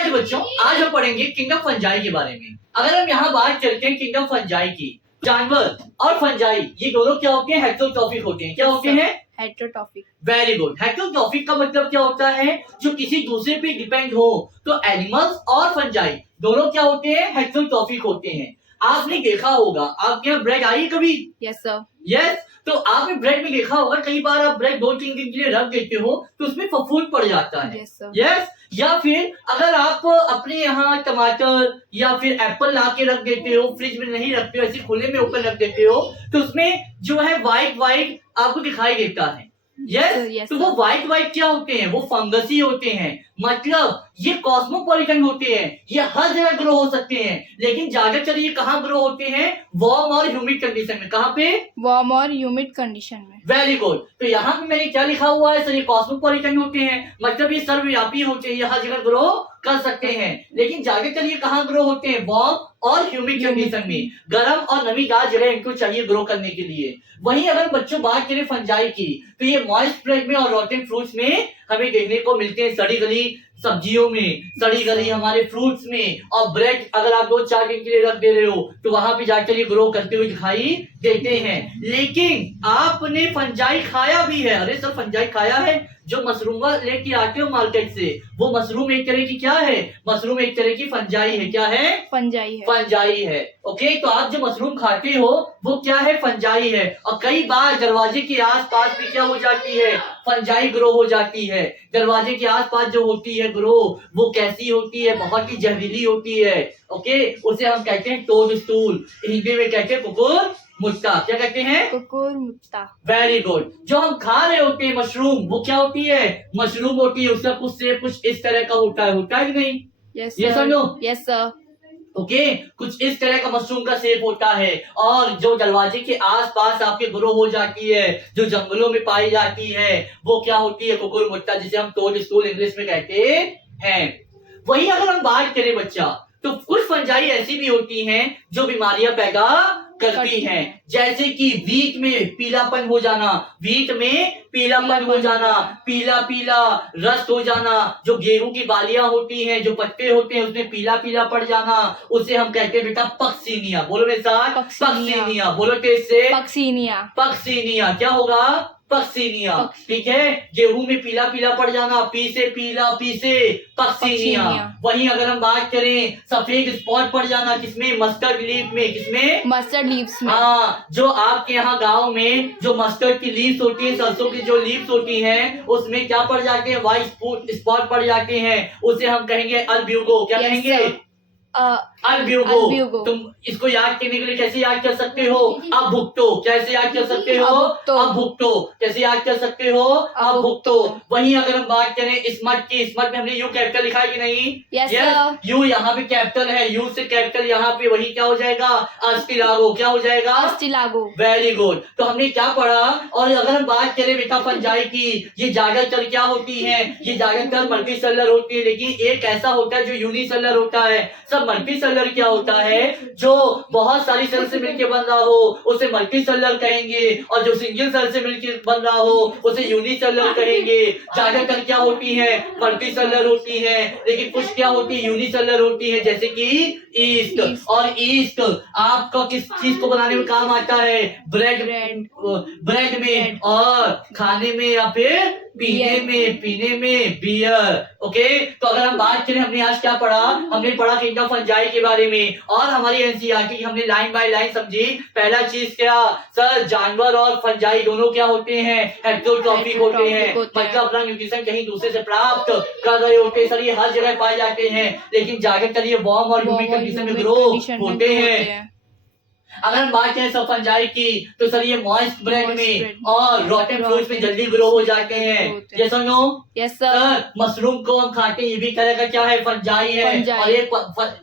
Alright बच्चों, आज हम पढ़ेंगे किंगडम फंजाई के बारे में। अगर हम यहाँ बात करते हैं किंगडम फंजाई की, जानवर और फंजाई ये दोनों क्या होते हैं? हेटेरोट्रॉफिक होते हैं। क्या होते हैं? हेटेरोट्रॉफिक। Very good. हेटेरोट्रॉफिक का मतलब क्या होता है? जो किसी दूसरे पे डिपेंड हो। तो एनिमल्स और फंजाई दोनों क्या होते हैं? हेटेरोट्रॉफिक होते हैं। आपने देखा होगा, आपके यहाँ ब्रेड आई कभी? Yes sir. यस, तो आपने ब्रेड में देखा होगा कई बार आप ब्रेड 2-3 दिन के लिए रख देते हो तो उसमें फफूंद पड़ जाता है। Yes sir. यस, या फिर अगर आप अपने यहाँ टमाटर या फिर एप्पल ला के रख देते हो, फ्रिज में नहीं रखते हो, ऐसे खुले में ऊपर रख देते हो तो उसमें जो है व्हाइट व्हाइट आपको दिखाई देता है। यस, तो वो व्हाइट व्हाइट क्या होते हैं? वो फंगसी होते हैं। मतलब ये कॉस्मोपॉलिटन होते हैं, ये हर जगह ग्रो हो सकते हैं, लेकिन ज्यादातर ये कहाँ ग्रो होते हैं? वार्म और ह्यूमिड कंडीशन में। कहाँ पे? वार्म और ह्यूमिड कंडीशन में। Very good. तो यहाँ पे मैंने क्या लिखा हुआ है सर? ये कॉस्मोपॉलिटन होते हैं, मतलब ये सर्वव्यापी होते हैं, ये हर जगह ग्रो कर सकते हैं, लेकिन ज्यादातर ये कहाँ ग्रो होते हैं? वार्म और ह्यूमिड कंडीशन में। गर्म और नमीदार जगह इनको चाहिए ग्रो करने के लिए। वहीं अगर बच्चों बात करें फंजाई की, तो ये मॉइस्ट ब्रेड में और रोटेन फ्रूट्स में हमें देखने को मिलते हैं। सड़ी गली सब्जियों में, सड़ी गली हमारे फ्रूट्स में, और ब्रेड अगर आप 2-4 दिन के लिए रख दे रहे हो तो वहां पे जाकर ये ग्रो करते हुए दिखाई देते हैं। लेकिन आपने फंजाई खाया भी है। अरे सर, फंजाई खाया है? जो मशरूम लेके आते हो मार्केट से, वो मशरूम एक तरह की क्या है? मशरूम एक तरह की फंजाई है। क्या है? फंजाई है। फंजाई है। ओके, तो आप जो मशरूम खाते हो वो क्या है? फंजाई है। और कई बार दरवाजे के आसपास भी क्या हो जाती है? फंजाई ग्रो हो जाती है। दरवाजे के आसपास जो होती है ग्रो, वो कैसी होती है? बहुत ही जहरीली होती है। ओके, उसे हम कहते हैं टोड स्टूल, हिंदी में कहते हैं कुकुर मुत्ता। क्या कहते हैं? कुकुर मुत्ता। Very good. जो हम खा रहे होते हैं मशरूम, वो क्या होती है? मशरूम होती है। उसका कुछ से कुछ इस तरह का होता है कि नहीं? यस ये सर। समझो। Yes sir. ओके, कुछ इस तरह का मशरूम का शेप होता है, और जो दरवाजे के आसपास आपके ग्रो हो जाती है, जो जंगलों में पाई जाती है, वो क्या होती है? कुकुर मुत्ता, जिसे हम टोड स्टूल इंग्लिश में कहते हैं। वही अगर हम बात करें बच्चा, तो कुछ फंजाई ऐसी भी होती हैं जो बीमारियां पैदा करती हैं, जैसे कि वीट में पीलापन हो जाना, वीट में पीलापन हो जाना, पीला पीला रस्ट हो जाना, जो गेहूं की बालियां होती हैं, जो पत्ते होते हैं, उसमें पीला पीला पड़ जाना, उसे हम कहते हैं बेटा पक्सीनिया। बोलो मेरे साथ, पक्सीनिया। बोलो तेज से, पक्सीनिया। पक्सीनिया। क्या होगा? पक्सीनिया। ठीक है, गेहूं में पीला पीला पड़ जाना, पी से पीला, पी से पक्सीनिया। वहीं अगर हम बात करें सफेद स्पॉट पड़ जाना, किसमें? मस्टर्ड लीफ में। किसमें? मस्टर्ड लीव्स में। हाँ, जो आपके यहाँ गांव में जो मस्टर्ड की लीव्स होती है, सरसों की जो लीव्स होती हैं, उसमें क्या पड़ जाते हैं? व्हाइट स्पॉट पड़ जाते हैं, उसे हम कहेंगे अल्ब्यूगो। क्या कहेंगे? अल्ब्यूगो। तुम इसको याद करने के लिए कैसे याद कर सकते हो? अभुक्तो। कैसे याद कर सकते हो? अभुक्तो। कैसे याद कर सकते हो? अभुक्तो। वहीं अगर हम बात करें स्मट की, स्मट में हमने यू कैपिटल लिखा है कि नहीं? यस, यू यहाँ पे कैपिटल है, यू से कैपिटल यहाँ पे, वही क्या हो जाएगा? अस्टिलागो। क्या हो जाएगा? अस्टिलागो। Very good. तो हमने क्या पढ़ा? और अगर हम बात करें बेटा फंजाई की, ये ज्यादातर क्या होती है? ये ज्यादातर मल्टीसेलुलर होती है, लेकिन एक ऐसा होता है जो यूनिसेलुलर होता है। सब मल्टीसेलुलर क्या होता है? जो बहुत सारी सेल से मिलकर बन रहा हो उसे मल्टीसेलुलर कहेंगे, और जो सिंगल सेल से मिलकर बन रहा हो उसे यूनिसेलुलर कहेंगे। ज्यादातर क्या होती है? मल्टीसेलुलर होती है, लेकिन कुछ क्या होती है? यूनिसेलुलर होती है, जैसे कि ईस्ट। और ईस्ट आपका किस चीज को बनाने में काम आता है? ब्रेड में, और खाने में, या फिर पीने में बियर। ओके, तो अगर हम बात करें हमने आज क्या पढ़ा? हमने पढ़ा किंगडम फंजाई के बारे में, और हमारी एनसीईआरटी हमने लाइन बाय लाइन समझी। पहला चीज क्या सर? जानवर और फंजाई दोनों क्या होते हैं? हेटेरोट्रॉफिक होते हैं, मतलब अपना न्यूट्रिशन कहीं दूसरे से प्राप्त कर रहे होते हैं। सर ये हर जगह पाए जाते हैं, लेकिन ज्यादातर ये वार्म और ह्यूमिड कंडीशन में ग्रो होते हैं। अगर हम बात करें सब फंजाई की, तो सर ये मॉइस्ट ब्रेड में और रोटेन फ्रूट्स में जल्दी ग्रो हो जाते हैं। ये समझो। Yes sir. मशरूम को हम खाते हैं, ये भी तरह का क्या है? फंजाई है। और एक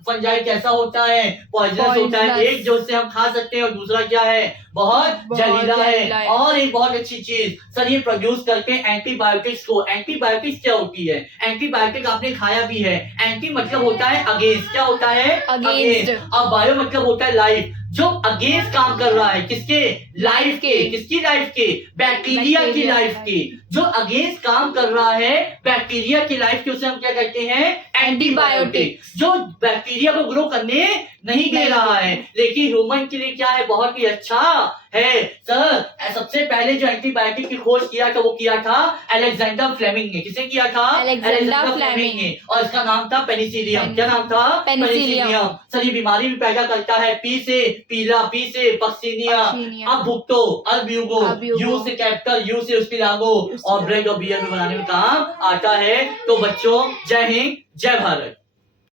फंजाई कैसा होता है? पॉइजनस होता है। एक जो उससे हम खा सकते हैं, और दूसरा क्या है? बहुत जहरीला है। और एक बहुत अच्छी चीज सर, ये प्रोड्यूस करते हैं एंटीबायोटिक्स को। एंटीबायोटिक्स क्या होती है? एंटीबायोटिक आपने खाया भी है। एंटी मतलब होता है अगेंस्ट। क्या होता है? अगेंस्ट। और बायो मतलब होता है लाइफ। जो अगेंस्ट काम कर रहा है किसके लाइफ के, किसकी लाइफ के, बैक्टीरिया की लाइफ के, जो अगेंस्ट काम कर रहा है बैक्टीरिया की लाइफ के, उसे हम क्या कहते हैं एंटीबायोटिक। जो बैक्टीरिया को ग्रो करने नहीं दे रहा है लेकिन ह्यूमन के लिए क्या है बहुत ही अच्छा है। सर सबसे पहले जो एंटीबायोटिक की खोज किया था वो किया था अलेक्जेंडर फ्लेमिंग ने। किसे किया था? अलेक्जेंडर फ्लेमिंग ने। और इसका नाम था पेनिसिलियम। क्या नाम था? पेनिसिलियम। सर ये बीमारी भी पैदा करता है, पी से पीला, पी से पक्सीनिया, अब भुक्तो, अब यूगो, यू से कैपिटल, यू से उसकी लागो, और ब्रेड और बियर में बनाने में काम आता है। तो बच्चों जय हिंद जय भारत।